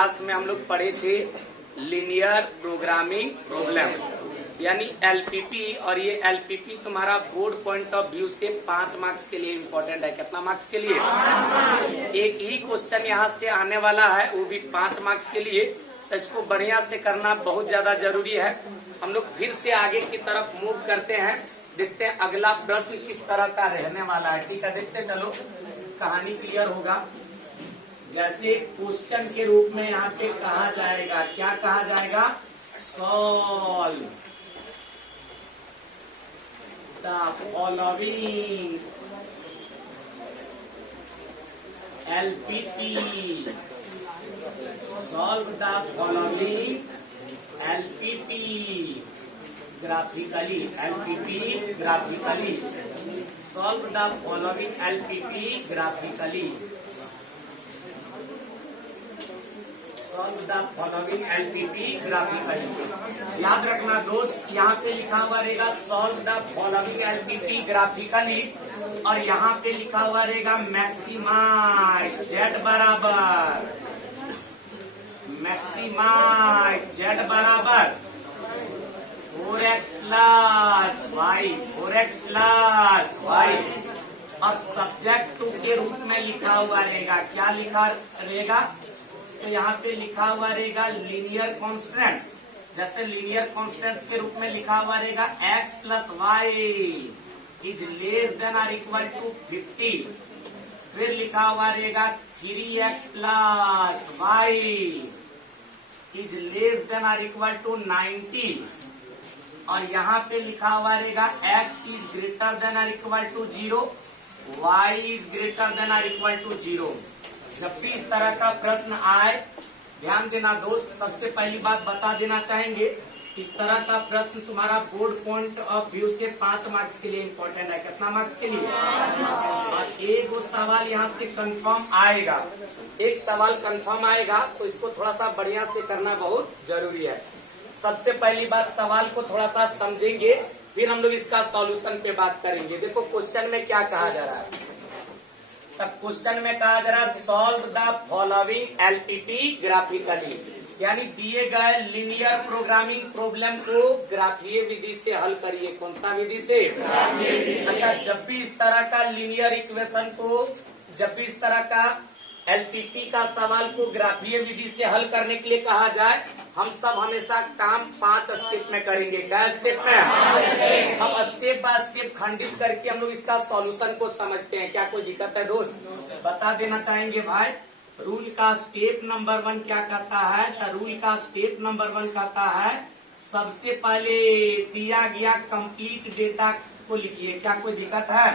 Class में हम लोग पढ़े थे लीनियर प्रोग्रामिंग प्रॉब्लम यानी एलपीपी। और ये एलपीपी तुम्हारा बोर्ड पॉइंट ऑफ व्यू से 5 मार्क्स के लिए इम्पोर्टेंट है। कितना मार्क्स के लिए? एक ही क्वेश्चन यहाँ से आने वाला है, वो भी 5 मार्क्स के लिए। तो इसको बढ़िया से करना बहुत ज्यादा जरूरी है। हम लोग फिर से आगे की तरफ मूव करते हैं, देखते हैं अगला प्रश्न किस तरह का रहने वाला है। ठीक है, देखते चलो, कहानी क्लियर होगा। जैसे क्वेश्चन के रूप में यहाँ पे कहा जाएगा, क्या कहा जाएगा? Solve the following LPT, solve the following LPT graphically, LPT graphically, solve the following LPT graphically, solve the following LPT graphically. याद रखना दोस्त, यहाँ पे लिखा हुआ रहेगा solve the following LPT graphically, और यहाँ पे लिखा हुआ रहेगा मैक्सिमाइज जेड बराबर, मैक्सिमाइज जेड बराबर 4x plus y, 4x plus y. और सब्जेक्ट टू के रूप में लिखा हुआ रहेगा, क्या लिखा रहेगा? तो यहाँ पे लिखा हुआ रहेगा लीनियर कॉन्स्टेंट्स। जैसे लीनियर कॉन्स्टेंट्स के रूप में लिखा हुआ रहेगा x plus y is less than or equal to 50। फिर लिखा हुआ रहेगा 3x plus y is less than or equal to 90। और यहाँ पे लिखा हुआ रहेगा x is greater than or equal to 0, y is greater than or equal to 0। जब भी इस तरह का प्रश्न आए, ध्यान देना दोस्त, सबसे पहली बात बता देना चाहेंगे, इस तरह का प्रश्न तुम्हारा बोर्ड पॉइंट ऑफ व्यू से 5 मार्क्स के लिए इम्पोर्टेंट है। कितना मार्क्स के लिए? और एक वो सवाल यहाँ से कंफर्म आएगा, एक सवाल कंफर्म आएगा, तो इसको थोड़ा सा बढ़िया से करना बहुत जरूरी है। सबसे पहली बात, सवाल को थोड़ा सा समझेंगे, फिर हम लोग इसका सॉल्यूशन पे बात करेंगे। देखो क्वेश्चन में क्या कहा जा रहा है। तब क्वेश्चन में कहा जा रहा है solve the following LPT graphically, यानी दिए गए लीनियर प्रोग्रामिंग प्रॉब्लम को ग्राफीय विधि से हल करिए। कौन सा विधि से? अच्छा, जब भी इस तरह का लीनियर इक्वेशन को, जब भी इस तरह का एलपीटी का सवाल को ग्राफीय विधि से हल करने के लिए कहा जाए, हम सब हमेशा काम 5 स्टेप में करेंगे। क्या स्टेप में? हम स्टेप बाय स्टेप खंडित करके हम लोग इसका सॉल्यूशन को समझते हैं। क्या कोई दिक्कत है दोस्त? बता देना चाहेंगे भाई, रूल का स्टेप नंबर 1 क्या कहता है? तो रूल का स्टेप नंबर 1 कहता है सबसे पहले दिया गया कंप्लीट डेटा को लिखिए। क्या कोई दिक्कत है?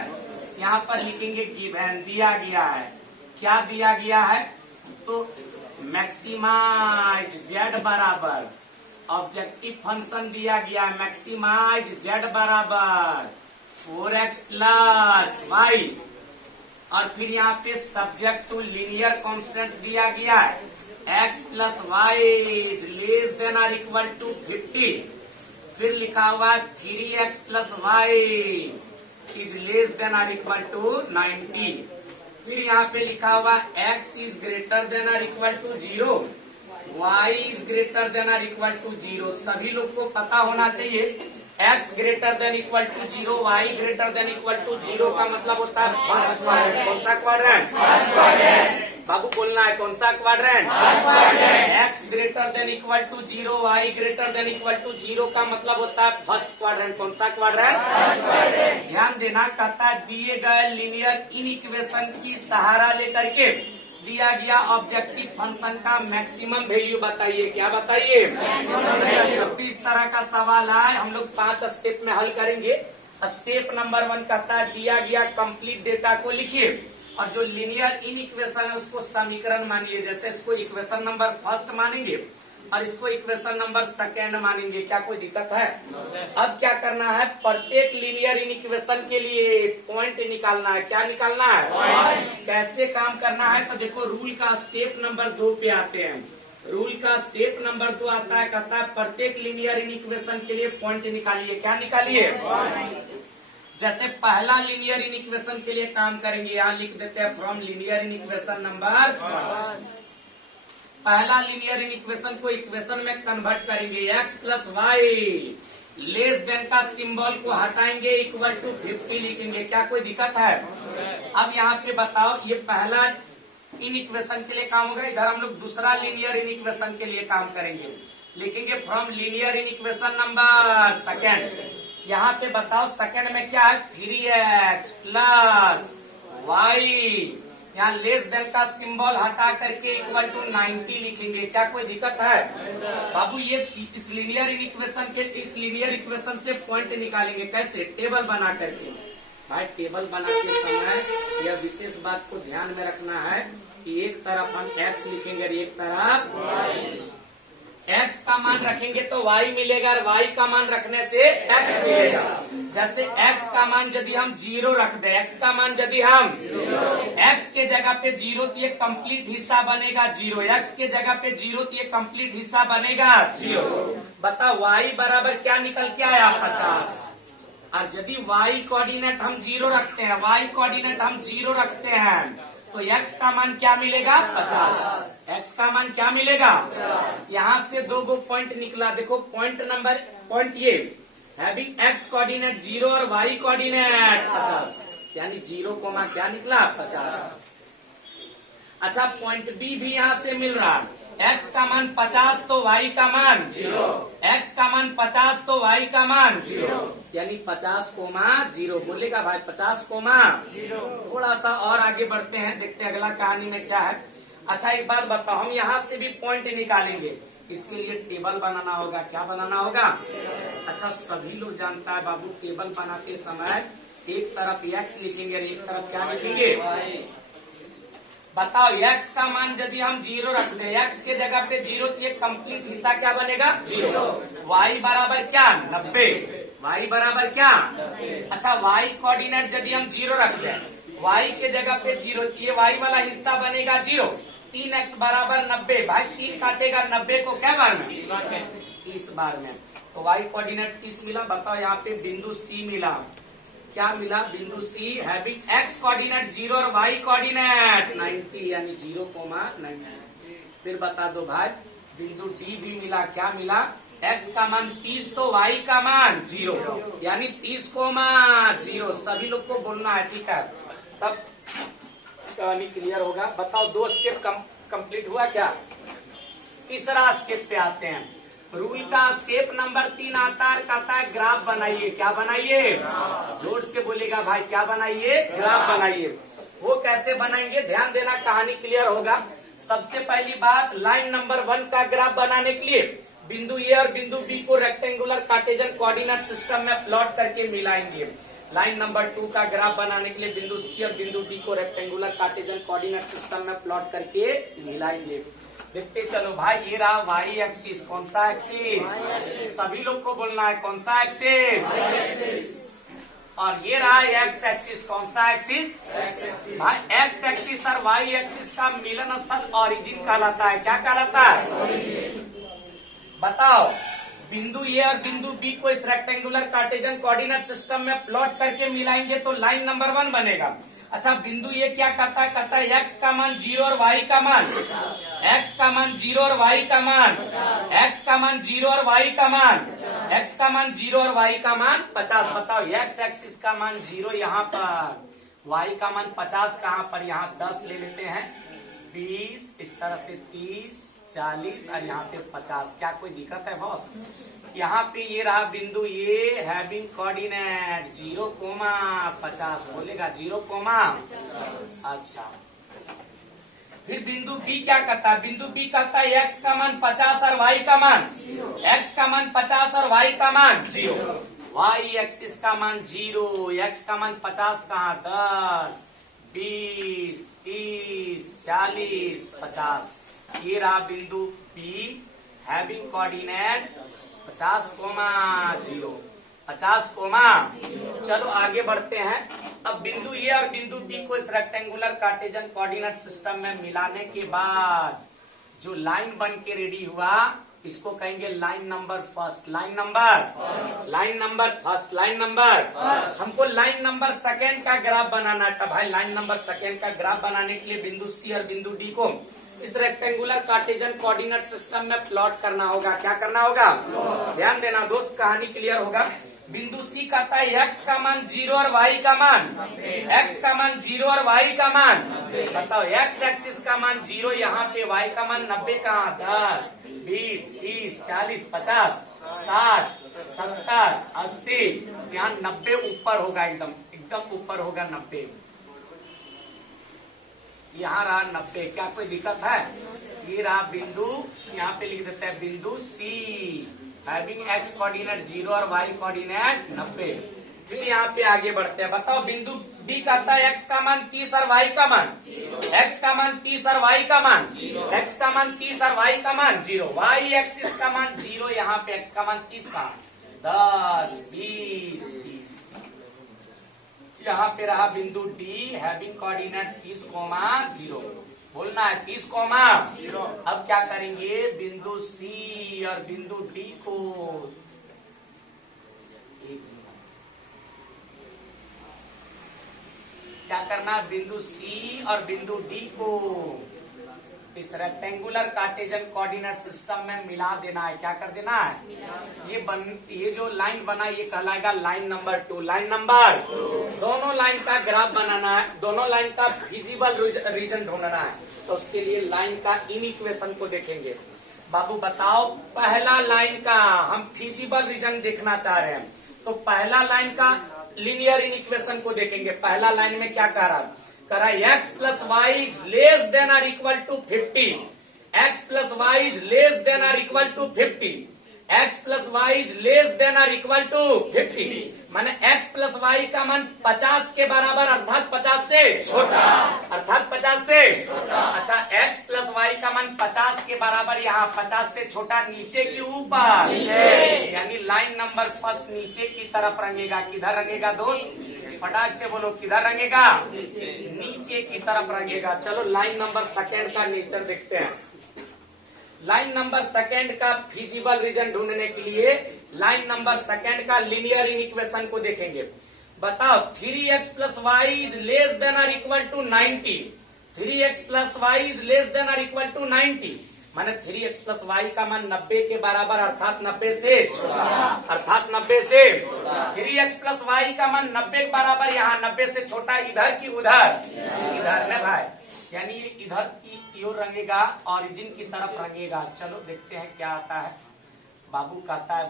यहाँ पर लिखेंगे गिवन, दिया गया है। क्या दिया गया है? तो मैक्सिमाइज जेड बराबर, ऑब्जेक्टिव फंक्शन दिया गया मैक्सिमाइज जेड बराबर 4x प्लस वाई। और फिर यहाँ पे सब्जेक्ट टू लीनियर कॉन्स्टेंट्स दिया गया है x plus y is less than or equal to 50। फिर लिखा हुआ 3x plus y is less than or equal to 90। फिर यहाँ पे लिखा हुआ x is greater than or equal to 0, y is greater than or equal to 0। सभी लोग को पता होना चाहिए x greater than equal to 0, y greater than equal to 0 का मतलब होता है फर्स्ट क्वाड्रेंट। कौन सा क्वाड्रेंट? First quadrant. बाबू बोलना है, कौन सा quadrant? First quadrant. x greater than equal to 0, y greater than equal to 0 का मतलब होता है फर्स्ट क्वाड्रेंट। कौन सा क्वाड्रेंट? First quadrant. ध्यान देना, कहता है दिए गए लीनियर इन इक्वेशन की सहारा लेकर के दिया गया ऑब्जेक्टिव फंक्शन का मैक्सिमम वैल्यू बताइए। क्या बताइए? अच्छा, जब भी इस तरह का सवाल आए, हम लोग 5 स्टेप में हल करेंगे। स्टेप नंबर 1 कहता है दिया गया कंप्लीट डेटा को लिखिए, और जो लीनियर इन इक्वेशन है उसको समीकरण मानिए। जैसे इसको इक्वेशन नंबर फर्स्ट मानेंगे और इसको इक्वेशन नंबर सेकेंड मानेंगे। क्या कोई दिक्कत है? अब क्या करना है, प्रत्येक लीनियर इन इक्वेशन के लिए पॉइंट निकालना है। क्या निकालना है? कैसे काम करना है? तो देखो, रूल का स्टेप नंबर 2 पे आते हैं। रूल का स्टेप नंबर 2 आता है, कहता है प्रत्येक लीनियर इन इक्वेशन के लिए पॉइंट निकालिए। क्या निकालिए? जैसे पहला लीनियर इन इक्वेशन के लिए काम करेंगे, यहाँ लिख देते हैं from linear inequation number first. पहला लीनियर इक्वेशन को इक्वेशन में कन्वर्ट करेंगे। x plus y less than का सिंबल को हटाएंगे, इक्वल टू 50 लिखेंगे। क्या कोई दिक्कत है? अब यहाँ पे बताओ, ये पहला इन इक्वेशन के लिए काम होगा, इधर हम लोग दूसरा लीनियर इन इक्वेशन के लिए काम करेंगे। लिखेंगे from linear inequation number second. यहाँ पे बताओ सेकेंड में क्या है, 3x प्लस वाई, यहाँ लेस देन का सिंबल हटा करके इक्वल टू 90 लिखेंगे। क्या कोई दिक्कत है? बाबू ये इस लीनियर इक्वेशन से पॉइंट निकालेंगे। कैसे? टेबल बना करके। भाई टेबल बनाते समय यह विशेष बात को ध्यान में रखना है कि एक तरफ हम x लिखेंगे और एक तरफ x का मान रखेंगे तो y मिलेगा, और y का मान रखने से x मिलेगा। जैसे x का मान यदि हम 0 रख दे, x का मान यदि हम x के जगह पे 0 तो ये कंप्लीट हिस्सा बनेगा 0, x के जगह पे 0 तो ये कंप्लीट हिस्सा बनेगा 0। बताओ y बराबर क्या निकल के आया, 50। और यदि y कोऑर्डिनेट हम 0 रखते हैं, y कोऑर्डिनेट हम 0 रखते हैं तो x का मान क्या मिलेगा, 50। x का मान क्या मिलेगा? यहाँ से दो पॉइंट निकला। देखो पॉइंट ये हैविंग x कोऑर्डिनेट 0 और y कोऑर्डिनेट 50, यानी 0 कोमा क्या निकला, 50। अच्छा पॉइंट बी भी यहाँ से मिल रहा, x का मान 50 तो y का मान 0, x का मान 50 तो y का मान 0, यानी 50 कोमा 0 बोलेगा भाई, 50 कोमा 0। थोड़ा सा और आगे बढ़ते हैं, देखते हैं अगला कहानी में क्या है। अच्छा एक बात बताओ, हम यहाँ से भी पॉइंट निकालेंगे, इसके लिए टेबल बनाना होगा। क्या बनाना होगा? अच्छा सभी लोग जानता है बाबू, टेबल बनाते समय एक तरफ x लिखेंगे और एक तरफ क्या लिखेंगे, बताओ x का मान यदि हम 0 रख दे, x के जगह पे 0 तो ये कंप्लीट हिस्सा क्या बनेगा, 0। y बराबर क्या, 90। y बराबर क्या, अच्छा y कोऑर्डिनेट यदि हम 0 रख दे, y के जगह पे 0 तो ये y वाला हिस्सा बनेगा 0। 3x बराबर 90। भाई 3 काटेगा 90 को क्या बार में, 30 बार में। तो y कोऑर्डिनेट 30 मिला। बताओ यहाँ पे बिंदु C मिला, क्या मिला, बिंदु C हैविंग x कोऑर्डिनेट 0 और y कोऑर्डिनेट 90, यानी 0,90। फिर बता दो भाई बिंदु D भी मिला, क्या मिला, x का मान 30 तो y का मान 0, यानी 30,0। सभी लोग को बोलना है, ठीक है, तब कहानी क्लियर होगा। बताओ 2 स्टेप कंप्लीट हुआ क्या? तीसरा स्टेप पे आते हैं। रूल का स्टेप नंबर 3 आता है, कहता है ग्राफ बनाइए। क्या बनाइए? जोर से बोलेगा भाई, क्या बनाइए? ग्राफ बनाइए। वो कैसे बनाएंगे, ध्यान देना, कहानी क्लियर होगा। सबसे पहली बात, लाइन नंबर 1 का ग्राफ बनाने के लिए बिंदु ए और बिंदु बी को रेक्टेंगुलर कार्टेशियन कोऑर्डिनेट सिस्टम में प्लॉट करके मिलाएंगे। लाइन नंबर 2 का ग्राफ बनाने के लिए बिंदु सी और बिंदु डी को रेक्टेंगुलर कार्टेशियन कोऑर्डिनेट सिस्टम में प्लॉट करके मिलाएंगे। देखते चलो भाई, ये रहा वाई एक्सिस। कौन सा एक्सिस? सभी लोग को बोलना है, कौन सा एक्सिस? और ये रहा एक्स एक्सिस। कौन सा एक्सिस? भाई एक्स एक्सिस और वाई एक्सिस का मिलन स्थल ओरिजिन कहलाता है। क्या कहलाता है? बताओ, बिंदु ए और बिंदु बी को इस रेक्टेंगुलर कार्टेशियन कोऑर्डिनेट सिस्टम में प्लॉट करके मिलाएंगे तो लाइन नंबर 1 बनेगा। अच्छा बिंदु ये क्या करता है, कहता है x का मान 0 और y का मान, x का मान 0 और y का मान, x का मान 0 और y का मान, x का मान 0 और y का मान 50। बताओ x एक्सिस का मान 0 यहाँ पर, y का मान 50 कहाँ पर, यहाँ 10 ले लेते हैं, 20, इस तरह से 30, 40 और यहाँ पे 50। क्या कोई दिक्कत है बॉस? यहाँ पे ये रहा बिंदु ए हैविंग कोऑर्डिनेट 0,50 बोलेगा 0, अच्छा। फिर बिंदु बी क्या करता है? बिंदु बी कहता है x का मान 50 और y का मान, x का मान 50 और y का मान 0, y एक्सिस का मान 0, x का मान 50 कहाँ, 10, 20, 30, 40, 50। ये रहा बिंदु P हैविंग कोऑर्डिनेट 50,0, 50,0। चलो आगे बढ़ते हैं। अब बिंदु ए और बिंदु बी को इस रेक्टेंगुलर कार्टेशियन कोऑर्डिनेट सिस्टम में मिलाने के बाद जो लाइन बन के रेडी हुआ, इसको कहेंगे line number first. Line number first. हमको लाइन नंबर सेकेंड का ग्राफ बनाना था भाई। लाइन नंबर सेकेंड का ग्राफ बनाने के लिए बिंदु सी और बिंदु डी को इस रेक्टेंगुलर कार्टेशियन कोऑर्डिनेट सिस्टम में प्लॉट करना होगा। क्या करना होगा? ध्यान देना दोस्त, कहानी क्लियर होगा। बिंदु सी कहता है x का मान 0 और y का मान, x का मान 0 और y का मान, बताओ x एक्सिस का मान 0, यहाँ पे y का मान 90 कहाँ, 10, 20, 30, 40, 50, 60, 70, 80, यहाँ 90 ऊपर होगा, एकदम एकदम ऊपर होगा 90, यहाँ रहा 90। क्या कोई दिक्कत है? ये रहा बिंदु, यहाँ पे लिख देते हैं बिंदु सी हैविंग x कोऑर्डिनेट 0 और y कोऑर्डिनेट 90। फिर यहाँ पे आगे बढ़ते हैं। बताओ बिंदु डी कहता है x का मान 30 और y का मान, x का मान 30 और y का मान, x का मान 30 और y का मान 0, y एक्सिस का मान 0, यहाँ पे x का मान 30 का 10, 20, 30। यहाँ पे रहा बिंदु डी हैविंग कोऑर्डिनेट 30,0, बोलना है 30,0। अब क्या करेंगे? बिंदु सी और बिंदु डी को क्या करना? बिंदु सी और बिंदु डी को इस रेक्टेंगुलर कार्टेशियन कोऑर्डिनेट सिस्टम में मिला देना है। क्या कर देना है? ये जो लाइन बना ये कहलाएगा लाइन नंबर 2। लाइन नंबर 2, दोनों लाइन का ग्राफ बनाना है, दोनों लाइन का फिजिबल रीजन ढूंढना है। तो उसके लिए लाइन का इन इक्वेशन को देखेंगे। बाबू बताओ, पहला लाइन का हम फिजिबल रीजन देखना चाह रहे हैं, तो पहला लाइन का लीनियर इन इक्वेशन को देखेंगे। पहला लाइन में क्या कह रहा है? x plus y is less than और equal to 50, x plus y is less than और equal to 50, x plus y is less than और इक्वल टू 50, माने x प्लस वाई का मान 50 के बराबर अर्थात 50 से छोटा, अर्थात 50 से छोटा। अच्छा, x प्लस वाई का मान 50 के बराबर, यहाँ 50 से छोटा नीचे की ऊपर, यानी लाइन नंबर फर्स्ट नीचे की तरफ रंगेगा। किधर रंगेगा दोस्त? फटाक से बोलो, किधर रंगेगा? नीचे की तरफ रंगेगा। चलो लाइन नंबर सेकेंड का नेचर देखते हैं। लाइन नंबर सेकेंड का फिजिबल रीजन ढूंढने के लिए लाइन नंबर सेकेंड का लीनियर इन इक्वेशन को देखेंगे। बताओ 3x plus y is less than और equal to 90, 3x plus y is less than और इक्वल टू 90, माने 3x प्लस वाई का मान 90 के बराबर अर्थात 90 से छोटा, अर्थात 90 से 3x प्लस वाई का मान 90 के बराबर, यहाँ 90 से छोटा, इधर की उधर, इधर न भाई, यानी ये इधर की ओर रंगेगा, ओरिजिन की तरफ रंगेगा। चलो देखते हैं क्या आता है। बाबू कहता है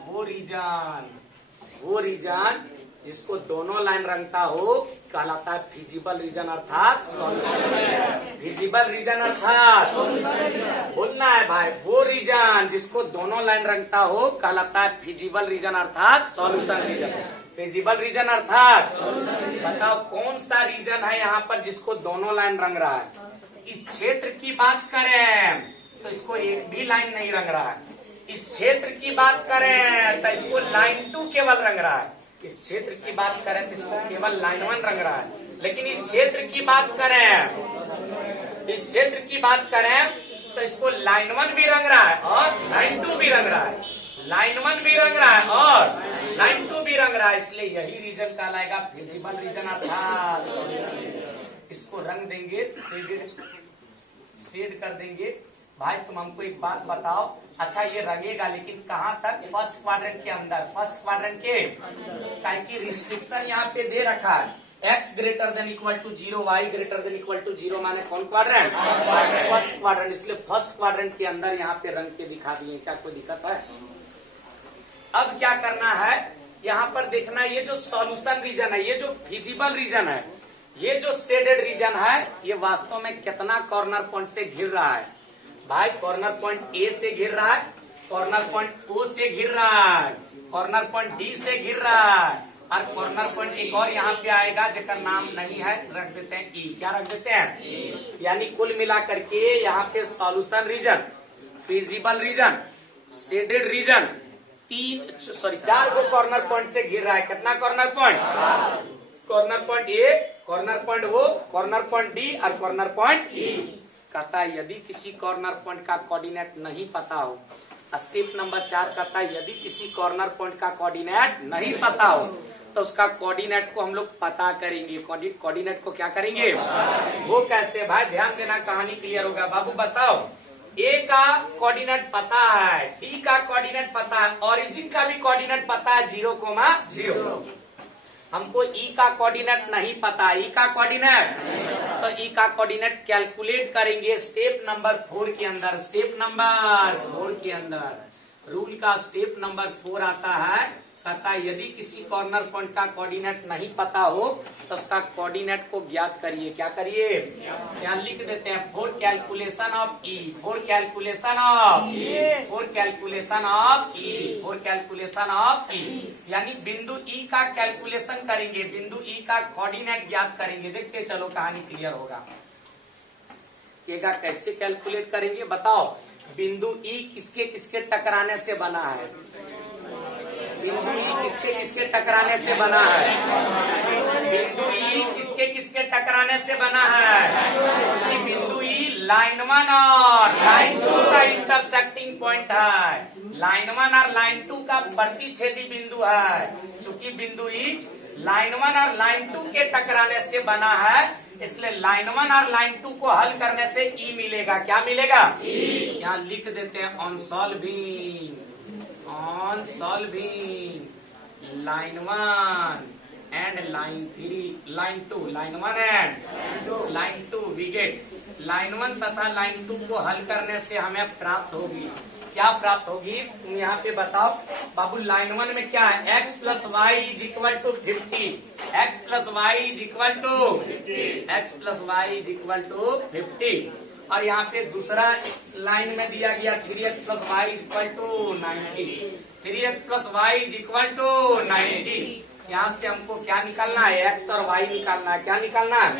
वो रीजन जिसको दोनों लाइन रंगता हो कहलाता है फिजिबल रीजन अर्थात सॉल्यूशन। फिजिबल रीजन अर्थात बोलना है भाई, वो रीजन जिसको दोनों लाइन रंगता हो कहलाता है फिजिबल रीजन अर्थात सॉल्यूशन रीजन। फिजिबल रीजन अर्थात बताओ कौन सा रीजन है यहाँ पर जिसको दोनों लाइन रंग रहा है? इस क्षेत्र की बात करें तो इसको एक भी लाइन नहीं रंग रहा है। इस क्षेत्र की बात करें तो इसको लाइन 2 केवल रंग रहा है। इस क्षेत्र की बात करें तो इसको केवल लाइन 1 रंग रहा है। लेकिन इस क्षेत्र की बात करें, इस क्षेत्र की बात करें तो इसको लाइन 1 भी रंग रहा है और लाइन 2 भी रंग रहा है। लाइन 1 भी रंग रहा है और लाइन 2 भी रंग रहा है, इसलिए यही रीजन कहलाएगा फिजिबल रीजन अर्थात। इसको रंग देंगे, शेड कर देंगे। भाई तुम हमको एक बात बताओ, अच्छा ये रंगेगा लेकिन कहाँ तक? फर्स्ट क्वाड्रेंट के अंदर, फर्स्ट क्वाड्रेंट के, काहे की रिस्ट्रिक्शन यहाँ पे दे रखा है, x greater than equal to 0, y greater than equal to 0, माने कौन क्वाड्रेंट? First quadrant. इसलिए फर्स्ट क्वाड्रेंट के अंदर यहाँ पे रंग के दिखा दिए। क्या कोई दिक्कत है? अब क्या करना है, यहाँ पर देखना, ये जो सॉल्यूशन रीजन है, ये जो फिजिबल रीजन है, ये जो शेडेड रीजन है, ये वास्तव में कितना कॉर्नर पॉइंट से घिर रहा है? भाई कॉर्नर पॉइंट ए से घिर रहा है, कॉर्नर पॉइंट ओ से घिर रहा है, कॉर्नर पॉइंट डी से घिर रहा है, और कॉर्नर पॉइंट एक और यहाँ पे आएगा जिसका नाम नहीं है, रख देते हैं ई। क्या रख देते हैं? यानी कुल मिला करके यहाँ पे solution region, feasible region, shaded region, 4 गो कॉर्नर पॉइंट से घिर रहा है। कितना corner point? Corner point A, corner point O, corner point D और कॉर्नर पॉइंट ई। कहता है यदि किसी कॉर्नर पॉइंट का कोऑर्डिनेट नहीं पता हो, स्टेप नंबर 4 कहता है यदि किसी कॉर्नर पॉइंट का कोऑर्डिनेट नहीं पता हो तो उसका कोऑर्डिनेट को हम लोग पता करेंगे। कोऑर्डिनेट को क्या करेंगे? वो कैसे भाई? ध्यान देना, कहानी क्लियर होगा। बाबू बताओ, ए का कोऑर्डिनेट पता है, डी का कोऑर्डिनेट पता है, ओरिजिन का भी कोऑर्डिनेट पता है 0,0। हमको ई का कोऑर्डिनेट नहीं पता। ई का कोऑर्डिनेट, तो ई का कोऑर्डिनेट कैलकुलेट करेंगे स्टेप नंबर 4 के अंदर। स्टेप नंबर 4 के अंदर रूल का स्टेप नंबर 4 आता है, कहता है यदि किसी कॉर्नर पॉइंट का कोऑर्डिनेट नहीं पता हो तो उसका कोऑर्डिनेट को ज्ञात करिए। क्या करिए? यहाँ लिख देते हैं for calculation of E, for calculation of E, for calculation of E, for calculation of E. यानी बिंदु ई का कैलकुलेशन करेंगे, बिंदु ई का कोऑर्डिनेट ज्ञात करेंगे। देखते चलो, कहानी क्लियर होगा। ए का कैसे कैलकुलेट करेंगे बताओ? बिंदु ई किसके किसके टकराने से बना है? बिंदु ई किसके किसके टकराने से बना है? बिंदु ई किसके किसके टकराने से बना है? बिंदु ई लाइन 1 और लाइन 2 का इंटरसेक्टिंग पॉइंट है। लाइन 1 और लाइन 2 का प्रतिच्छेदी बिंदु है। चूंकि बिंदु ई लाइन 1 और लाइन 2 के टकराने से बना है, इसलिए लाइन 1 और लाइन 2 को हल करने से ई मिलेगा। क्या मिलेगा? यहाँ लिख देते हैं on solving, on solving line 1 and line 3, line 2, line 1 and line 2 we get line 1 तथा line 2 को हल करने से हमें प्राप्त होगी। क्या प्राप्त होगी? तुम यहाँ पे बताओ बाबू। लाइन 1 में क्या है? x plus y is equal to 50, x plus y is equal to, x plus y is equal to 50। और यहाँ पे दूसरा लाइन में दिया गया 3x plus y is equal to 90, 3x plus y is equal to 90। यहाँ से हमको क्या निकालना है? x और y निकालना है। क्या निकालना है?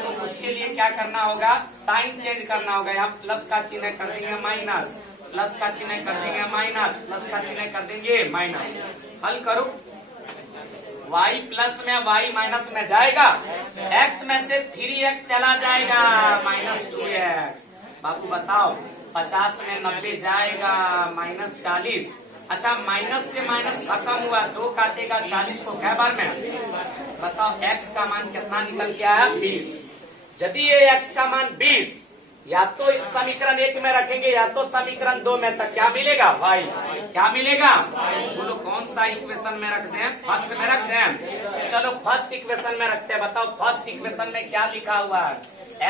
तो उसके लिए क्या करना होगा? साइन चेंज करना होगा। यहाँ प्लस का चिन्ह कर देंगे माइनस, प्लस का चिन्ह कर देंगे माइनस, प्लस का चिन्ह कर देंगे माइनस। हल करो। y प्लस में y माइनस में जाएगा, x में से 3x चला जाएगा, माइनस 2x। बाबू बताओ, 50 में 90 जाएगा, माइनस 40। अच्छा, माइनस से माइनस खत्म हुआ, 2 काटेगा 40 को कै बार में? बताओ x का मान कितना निकल के आया? 20। यदि ये x का मान 20 या तो समीकरण 1 में रखेंगे या तो समीकरण 2 में, तक क्या मिलेगा? y। क्या मिलेगा? बोलो कौन सा इक्वेशन में रखते हैं? फर्स्ट में रखते हैं। चलो फर्स्ट इक्वेशन में रखते हैं। बताओ फर्स्ट इक्वेशन में क्या लिखा हुआ है?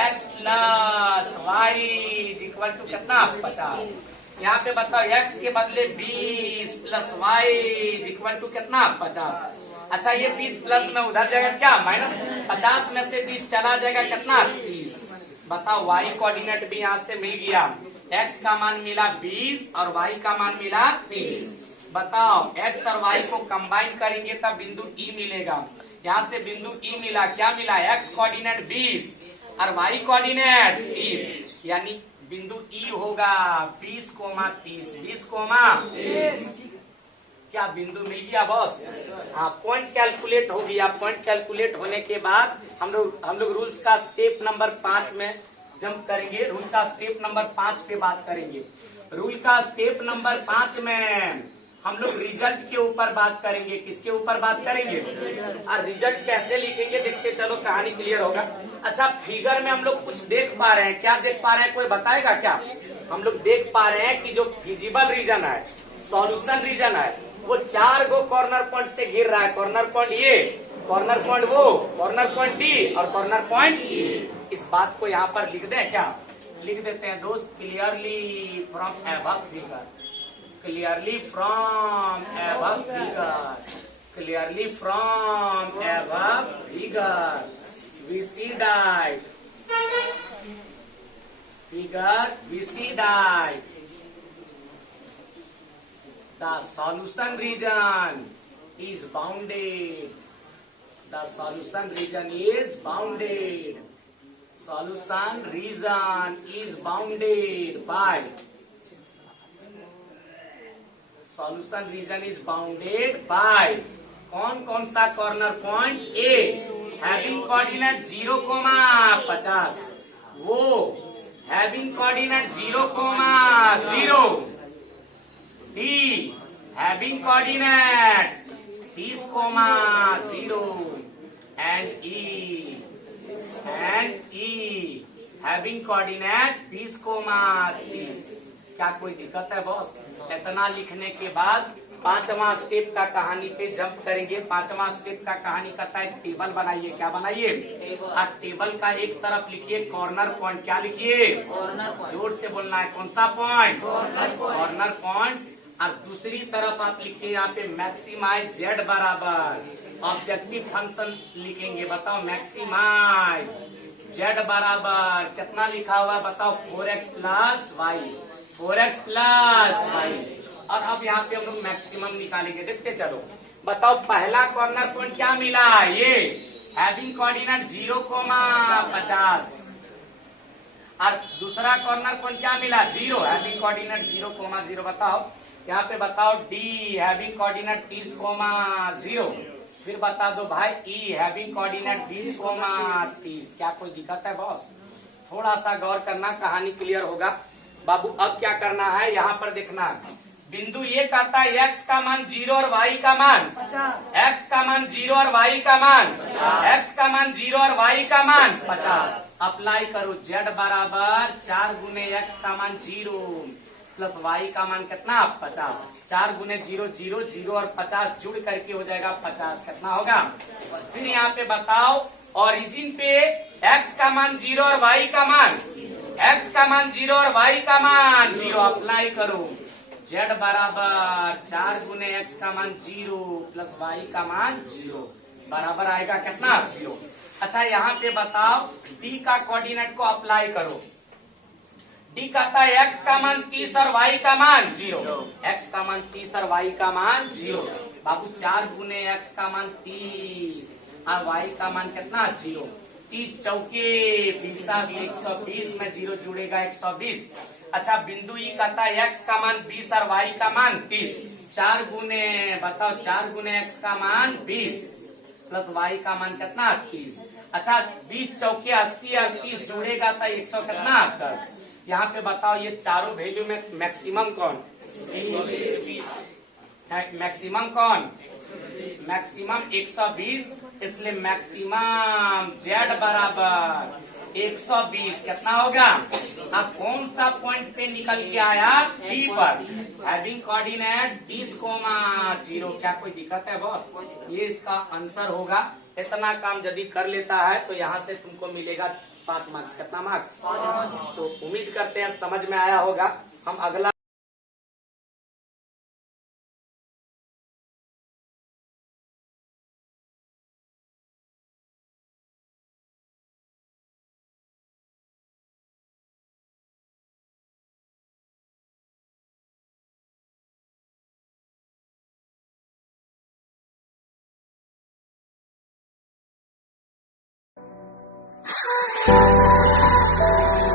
x plus y is equal to कितना? 50। यहाँ पे बताओ x के बदले 20 plus y is equal to कितना? 50। अच्छा, ये 20 प्लस में उधर जाएगा क्या? माइनस। 50 में से 20 चला जाएगा कितना? 30। बताओ y कोऑर्डिनेट भी यहाँ से मिल गया। x का मान मिला 20 और y का मान मिला 30। बताओ x और y को कंबाइन करेंगे तब बिंदु E मिलेगा। यहाँ से बिंदु E मिला। क्या मिला? x कोऑर्डिनेट 20 और y कोऑर्डिनेट 30, यानी बिंदु E होगा 20,30, 20,30। क्या बिंदु मिल गया बॉस? हाँ, पॉइंट कैलकुलेट हो गया। पॉइंट कैलकुलेट होने के बाद हम लोग रूल्स का स्टेप नंबर 5 में जंप करेंगे। रूल का स्टेप नंबर 5 पे बात करेंगे। रूल का स्टेप नंबर 5 में हम लोग रिजल्ट के ऊपर बात करेंगे। किसके ऊपर बात करेंगे? और रिजल्ट कैसे लिखेंगे देखते चलो, कहानी क्लियर होगा। अच्छा, फिगर में हम लोग कुछ देख पा रहे हैं। क्या देख पा रहे हैं? कोई बताएगा क्या? हम लोग देख पा रहे हैं कि जो फिजिबल रीजन है, सॉल्यूशन रीजन है, वो 4 गो कॉर्नर पॉइंट से घिर रहा है। कॉर्नर पॉइंट ये, कॉर्नर पॉइंट वो, कॉर्नर पॉइंट डी और कॉर्नर पॉइंट ई। इस बात को यहाँ पर लिख दें। क्या लिख देते हैं दोस्त? Clearly from above figure, clearly from above figure, clearly from above figure we see that, figure we see that the solution region is bounded, the solution region is bounded, solution region is bounded by, solution region is bounded by कौन कौन सा corner point? ए having coordinate 0,50, वो having coordinate 0,0, D having coordinates 30, 0 and E having coordinate 20, 30। क्या कोई दिक्कत है boss? इतना लिखने के बाद पांचवा स्टेप का कहानी पे जंप करेंगे। पांचवा स्टेप का कहानी कहता है टेबल बनाइए। क्या बनाइए? अब टेबल का एक तरफ लिखिए कॉर्नर पॉइंट। क्या लिखिए? Corner point. जोर से बोलना है। कौन सा पॉइंट? Corner points. और दूसरी तरफ आप लिखिए यहाँ पे मैक्सिमाइज जेड बराबर ऑब्जेक्टिव फंक्शन लिखेंगे। बताओ मैक्सिमाइज जेड बराबर कितना लिखा हुआ है? बताओ 4x plus y. 4x plus y. और अब यहाँ पे हम लोग मैक्सिमम निकालेंगे। देखते चलो। बताओ पहला कॉर्नर पॉइंट क्या मिला? ये हैविंग कोऑर्डिनेट 0, 50। और दूसरा कॉर्नर पॉइंट क्या मिला? 0 हैविंग कोऑर्डिनेट 0, 0। बताओ यहाँ पे बताओ डी हैविंग कोऑर्डिनेट 30, 0। फिर बता दो भाई ई हैविंग कोऑर्डिनेट 20, 30। क्या कोई दिक्कत है बॉस? थोड़ा सा गौर करना, कहानी क्लियर होगा। बाबू अब क्या करना है यहाँ पर देखना। बिंदु ये कहता है x का मान 0 और y का मान 50। x का मान 0 और y का मान 50। x का मान 0 और y का मान 50। अप्लाई करो। z बराबर 4 गुने x का मान 0 प्लस y का मान कितना? 50। 4 गुने 0, 0, 0 और 50 जुड़ करके हो जाएगा 50। कितना होगा? फिर यहाँ पे बताओ ओरिजिन पे x का मान 0 और y का मान x का मान 0 और y का मान 0 अप्लाई करो। z बराबर 4 गुने x का मान 0 प्लस y का मान 0 बराबर आएगा कितना? 0। अच्छा यहाँ पे बताओ d का कोऑर्डिनेट को अप्लाई करो। d कहता है x का मान 30 और y का मान 0। x का मान 30 और y का मान 0। बाबू 4 गुने x का मान 30 और y का मान कितना? 0। 30 चौके 20, 120 में 0 जुड़ेगा 120। अच्छा बिंदु ई कहता है x का मान 20 और y का मान 30। 4 गुने बताओ 4 गुने x का मान 20 प्लस y का मान कितना? 30। अच्छा 20 चौके 80 और 30 जोड़ेगा तो 100 कितना? 10। यहाँ पे बताओ ये चारों वैल्यू में मैक्सिमम कौन? मैक्सिमम कौन? मैक्सिमम 120। इसलिए मैक्सिमम z बराबर 120 कितना होगा? अब कौन सा पॉइंट पे निकल के आया? डी पर हैविंग कोऑर्डिनेट 20, 0। क्या कोई दिक्कत है बॉस? ये इसका आंसर होगा। इतना काम यदि कर लेता है तो यहाँ से तुमको मिलेगा 5 मार्क्स। कितना मार्क्स? 5। तो उम्मीद करते हैं समझ में आया होगा। हम अगला